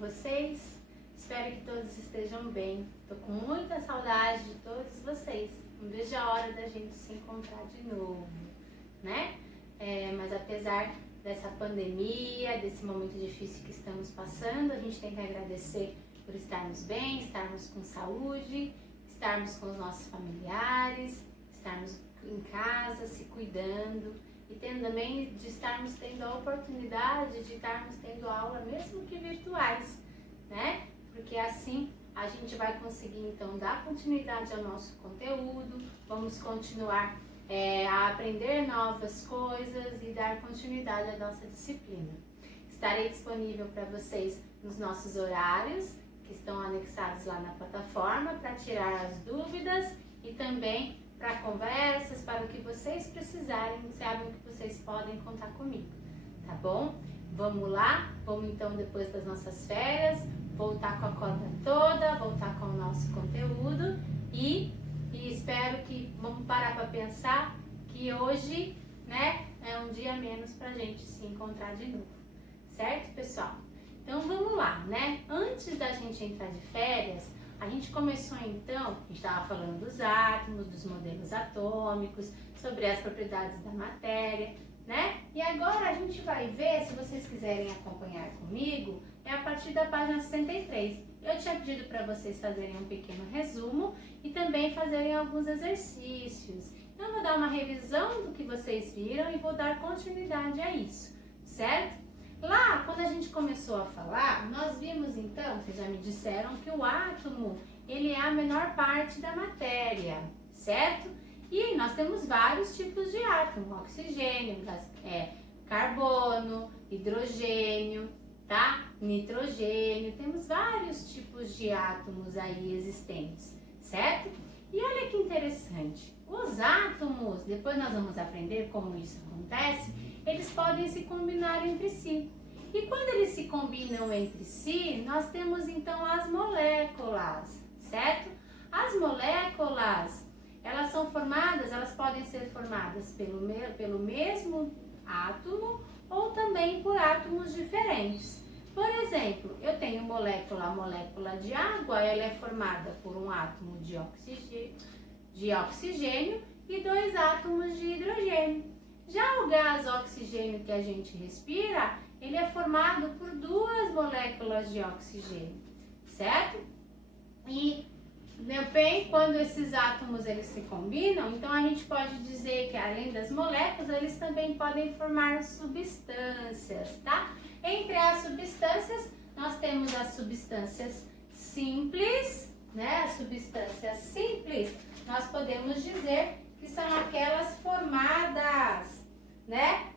vocês? Espero que todos estejam bem. Tô com muita saudade de todos vocês. Não vejo a hora da gente se encontrar de novo, né? Mas apesar dessa pandemia, desse momento difícil que estamos passando, a gente tem que agradecer por estarmos bem, estarmos com saúde, estarmos com os nossos familiares, estarmos em casa, se cuidando e também de estarmos tendo a oportunidade de estarmos tendo aula, mesmo que virtuais, né? Porque assim a gente vai conseguir então dar continuidade ao nosso conteúdo, vamos continuar a aprender novas coisas e dar continuidade à nossa disciplina. Estarei disponível para vocês nos nossos horários, que estão anexados lá na plataforma, para tirar as dúvidas e também para conversas, para o que vocês precisarem, sabem que vocês podem contar comigo, tá bom? Vamos lá, vamos então depois das nossas férias, voltar com a corda toda, voltar com o nosso conteúdo e espero que vamos parar para pensar que hoje, né, é um dia a menos para a gente se encontrar de novo, certo, pessoal? Então vamos lá, né? Antes da gente entrar de férias, a gente começou então, a gente estava falando dos átomos, dos modelos atômicos, sobre as propriedades da matéria, né? E agora a gente vai ver, se vocês quiserem acompanhar comigo, é a partir da página 63. Eu tinha pedido para vocês fazerem um pequeno resumo e também fazerem alguns exercícios. Então eu vou dar uma revisão do que vocês viram e vou dar continuidade a isso, certo? Lá, quando a gente começou a falar, nós vimos então, vocês já me disseram que o átomo, ele é a menor parte da matéria, certo? E nós temos vários tipos de átomo, oxigênio, carbono, hidrogênio, tá? Nitrogênio, temos vários tipos de átomos aí existentes, certo? E olha que interessante, os átomos, depois nós vamos aprender como isso acontece, eles podem se combinar entre si. E quando eles se combinam entre si, nós temos então as moléculas, certo? As moléculas, elas são formadas, elas podem ser formadas pelo mesmo átomo ou também por átomos diferentes. Por exemplo, eu tenho a molécula de água, ela é formada por um átomo de oxigênio e dois átomos de hidrogênio. Já o gás oxigênio que a gente respira, ele é formado por duas moléculas de oxigênio, certo? E bem, quando esses átomos eles se combinam, então a gente pode dizer que além das moléculas, eles também podem formar substâncias, tá? Entre as substâncias, nós temos as substâncias simples, né? As substâncias simples, nós podemos dizer que são aquelas formadas, né,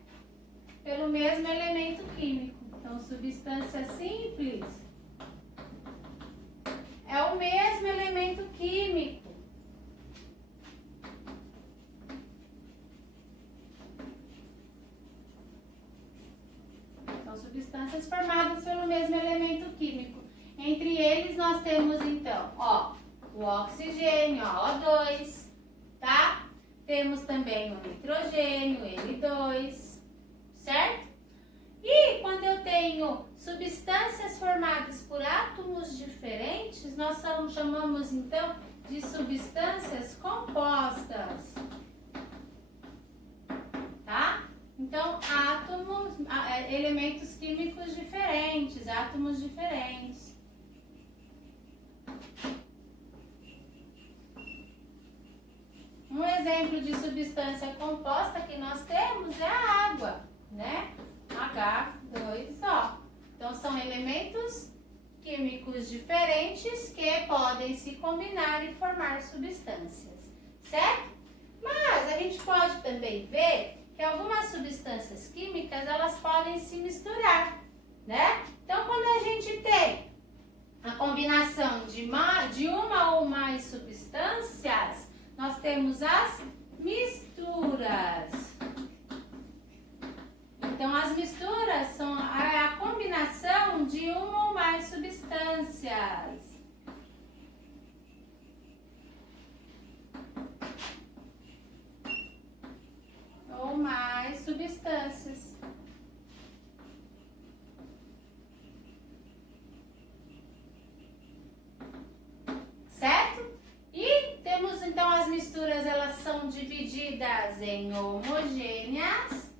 pelo mesmo elemento químico. Então, substância simples é o mesmo elemento químico. São substâncias formadas pelo mesmo elemento químico. Entre eles, nós temos, então, o oxigênio, O2, tá? Temos também o nitrogênio, N2, certo? E quando eu tenho substâncias formadas por átomos diferentes, nós chamamos então de substâncias compostas, tá? Então, elementos químicos diferentes, átomos diferentes. Um exemplo de substância composta que nós temos é a água, né? H2O. Então, são elementos químicos diferentes que podem se combinar e formar substâncias, certo? Mas a gente pode também ver que algumas substâncias químicas, elas podem se misturar, né? Então, quando a gente tem a combinação de uma ou mais substâncias, nós temos as misturas. Então, as misturas são a combinação de uma ou mais substâncias. Ou mais substâncias. divididas em homogêneas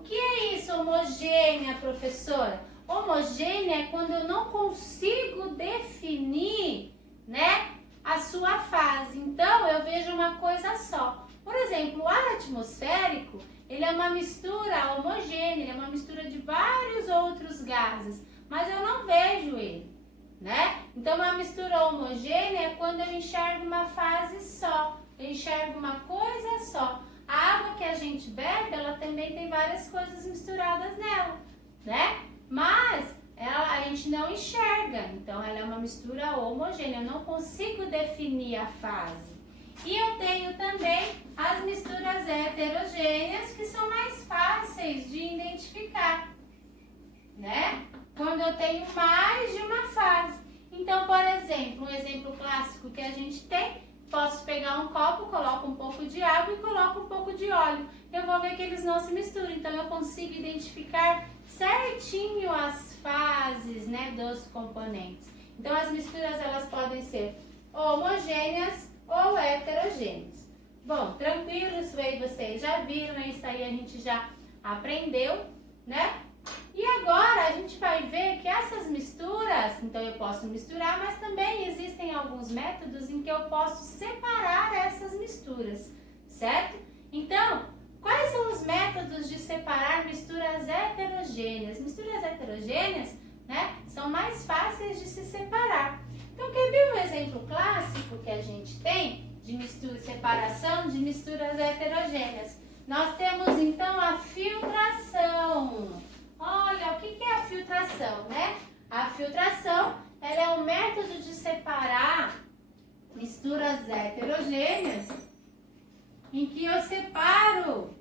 O que é isso, homogênea, professora? Homogênea é quando eu não consigo definir, né, a sua fase. Então, eu vejo uma coisa só. Por exemplo, o ar atmosférico, ele é uma mistura homogênea, ele é uma mistura de vários outros gases, mas eu não vejo ele, né? Então, uma mistura homogênea é quando eu enxergo uma fase só, eu enxergo uma coisa só. A água que a gente bebe, ela também tem várias coisas misturadas nela, né? Mas a gente não enxerga, então ela é uma mistura homogênea, eu não consigo definir a fase. E eu tenho também as misturas heterogêneas, que são mais fáceis de identificar, né? Quando eu tenho mais de uma fase. Então, por exemplo, um exemplo clássico que a gente tem, posso pegar um copo, coloco um pouco de água e coloco um pouco de óleo. Eu vou ver que eles não se misturam, então eu consigo identificar certinho as fases, né, dos componentes. Então, as misturas, elas podem ser homogêneas ou heterogêneas. Bom, tranquilo, isso aí vocês já viram, isso aí a gente já aprendeu, né? E agora a gente vai ver que essas misturas, então eu posso misturar, mas também existem alguns métodos em que eu posso separar essas misturas, certo? Então, quais são os métodos de separar misturas heterogêneas? Misturas heterogêneas, né, são mais fáceis de se separar. Então, quer ver um exemplo clássico que a gente tem de separação de misturas heterogêneas? Nós temos então a filtração. Olha, o que é a filtração, né? A filtração, ela é um método de separar misturas heterogêneas em que eu separo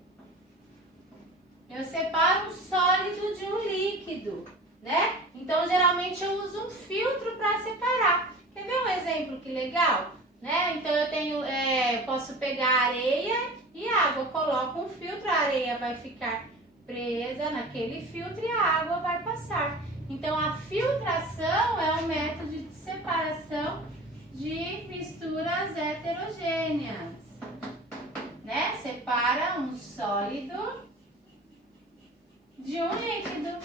um sólido de um líquido, né? Então, geralmente eu uso um filtro para separar. Quer ver um exemplo que legal? Né? Então, posso pegar areia e água, coloco um filtro, a areia vai ficar presa naquele filtro e a água vai passar. Então, a filtração é um método de separação de misturas heterogêneas, né? Separa um sólido de um líquido.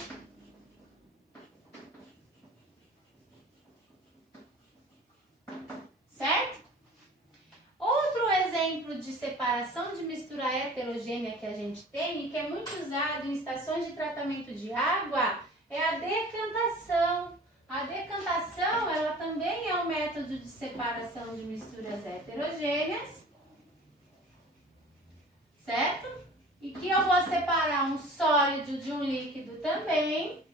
Certo? Outro exemplo de separação de mistura heterogênea que a gente tem e que é muito usado em estações de tratamento de água é a decantação. A decantação, ela também é um método de separação de misturas heterogêneas, certo? E que eu vou separar um sólido de um líquido também.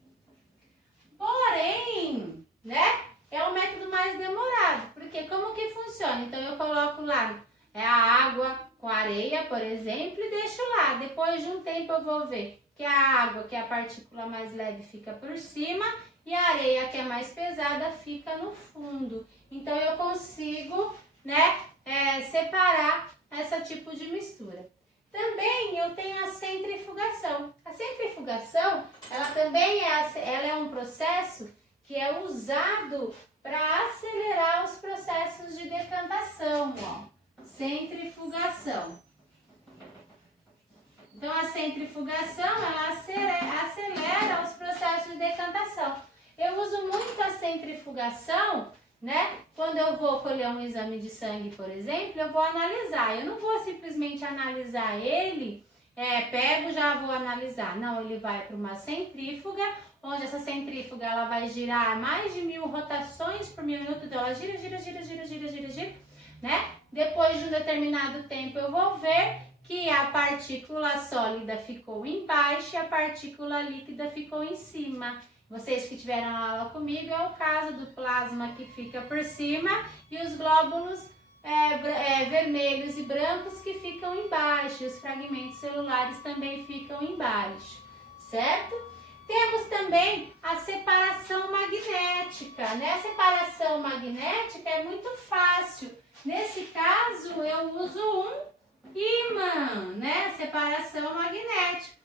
Porém, né? É o método mais demorado, porque como que funciona? Então, eu coloco lá a água com areia, por exemplo, e deixo lá. Depois de um tempo, eu vou ver que a água, que é a partícula mais leve, fica por cima e a areia, que é mais pesada, fica no fundo. Então, eu consigo, né, separar esse tipo de mistura. Também eu tenho a centrifugação. A centrifugação, ela também é um processo que é usado para acelerar os processos de decantação, ó. Centrifugação. Então, a centrifugação, ela acelera os processos de decantação. Eu uso muito a centrifugação, né? Quando eu vou colher um exame de sangue, por exemplo, eu vou analisar. Eu não vou simplesmente analisar ele, pego, já vou analisar. Não, ele vai para uma centrífuga, onde essa centrífuga ela vai girar mais de 1000 rotações por minuto, então ela gira, né? Depois de um determinado tempo eu vou ver que a partícula sólida ficou embaixo e a partícula líquida ficou em cima. Vocês que tiveram aula comigo, é o caso do plasma que fica por cima e os glóbulos vermelhos e brancos que ficam embaixo, e os fragmentos celulares também ficam embaixo, certo? Temos também a separação magnética, né? A separação magnética é muito fácil. Nesse caso, eu uso um ímã, né? Separação magnética.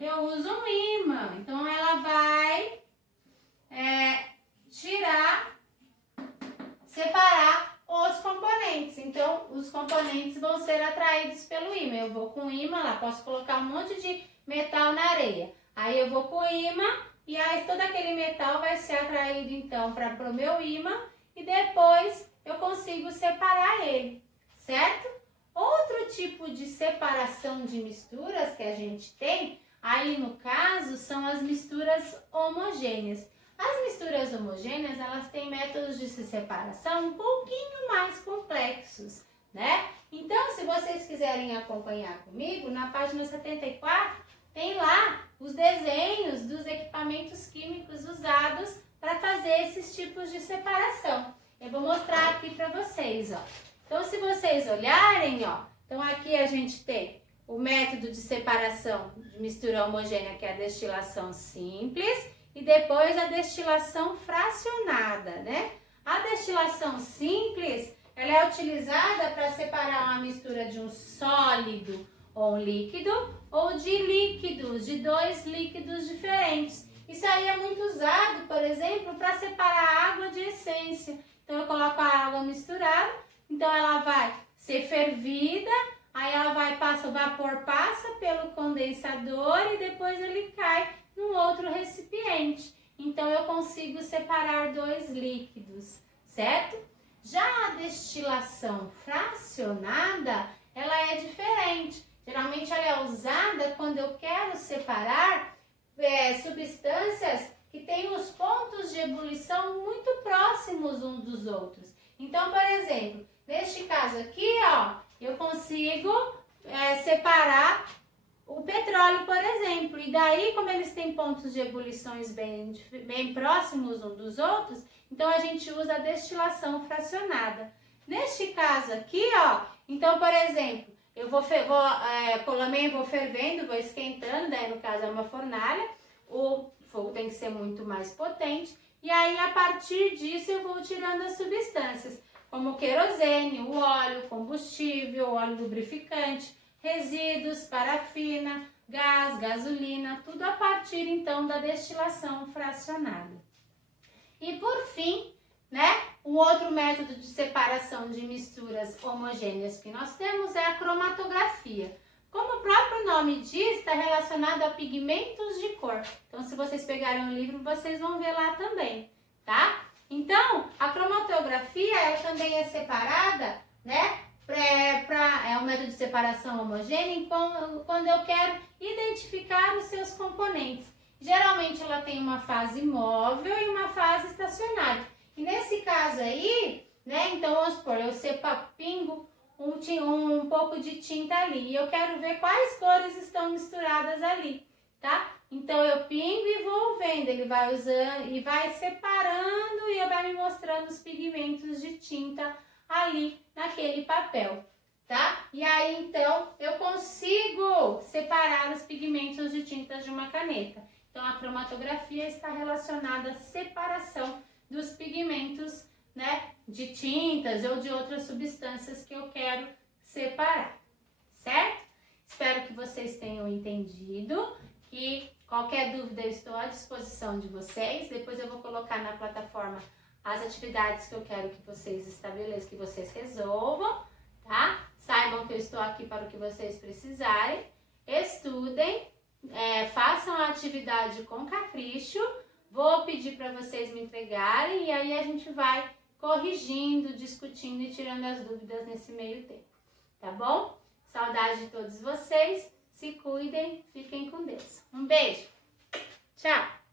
Eu uso um ímã. Então, ela vai tirar separar os componentes. Então, os componentes vão ser atraídos pelo ímã. Eu vou com o ímã lá, posso colocar um monte de metal na areia. Aí eu vou com o ímã e aí todo aquele metal vai ser atraído então para o meu ímã e depois eu consigo separar ele, certo? Outro tipo de separação de misturas que a gente tem, aí no caso, são as misturas homogêneas. As misturas homogêneas, elas têm métodos de separação um pouquinho mais complexos, né? Então, se vocês quiserem acompanhar comigo, na página 74, tem lá os desenhos dos equipamentos químicos usados para fazer esses tipos de separação. Eu vou mostrar aqui para vocês, ó. Então, se vocês olharem, ó, então aqui a gente tem o método de separação de mistura homogênea, que é a destilação simples, e depois a destilação fracionada, né? A destilação simples, ela é utilizada para separar uma mistura de um sólido ou um líquido, ou de líquidos, de dois líquidos diferentes. Isso aí é muito usado, por exemplo, para separar água de essência. Então, eu coloco a água misturada, então ela vai ser fervida, aí ela vai, o vapor passa pelo condensador e depois ele cai num outro recipiente. Então, eu consigo separar dois líquidos, certo? Já a destilação fracionada, ela é diferente. Geralmente, ela é usada quando eu quero separar substâncias que têm os pontos de ebulição muito próximos uns dos outros. Então, por exemplo, neste caso aqui, ó, eu consigo separar o petróleo, por exemplo. E daí, como eles têm pontos de ebulições bem próximos uns dos outros, então a gente usa a destilação fracionada. Neste caso aqui, ó, então, por exemplo, eu vou fervendo, vou esquentando, daí no caso é uma fornalha, o fogo tem que ser muito mais potente, e aí a partir disso eu vou tirando as substâncias, como o querosene, o óleo, combustível, óleo lubrificante, resíduos, parafina, gás, gasolina, tudo a partir então da destilação fracionada. E por fim, né, um outro método de separação de misturas homogêneas que nós temos é a cromatografia. Como o próprio nome diz, está relacionado a pigmentos de cor. Então, se vocês pegarem o livro, vocês vão ver lá também, tá? Então, a cromatografia, ela também é separada, né? É um método de separação homogênea quando eu quero identificar os seus componentes. Geralmente, ela tem uma fase móvel e uma fase estacionária. E nesse caso aí, né, então vamos supor, eu pingo um pouco de tinta ali e eu quero ver quais cores estão misturadas ali, tá? Então eu pingo e vou vendo, ele vai usando e vai separando e vai me mostrando os pigmentos de tinta ali naquele papel, tá? E aí então eu consigo separar os pigmentos de tinta de uma caneta. Então a cromatografia está relacionada à separação dos pigmentos, né, de tintas ou de outras substâncias que eu quero separar, certo? Espero que vocês tenham entendido, que qualquer dúvida eu estou à disposição de vocês. Depois eu vou colocar na plataforma as atividades que eu quero que vocês estabeleçam, que vocês resolvam, tá? Saibam que eu estou aqui para o que vocês precisarem, estudem, façam a atividade com capricho. Vou pedir para vocês me entregarem e aí a gente vai corrigindo, discutindo e tirando as dúvidas nesse meio tempo, tá bom? Saudade de todos vocês, se cuidem, fiquem com Deus. Um beijo, tchau!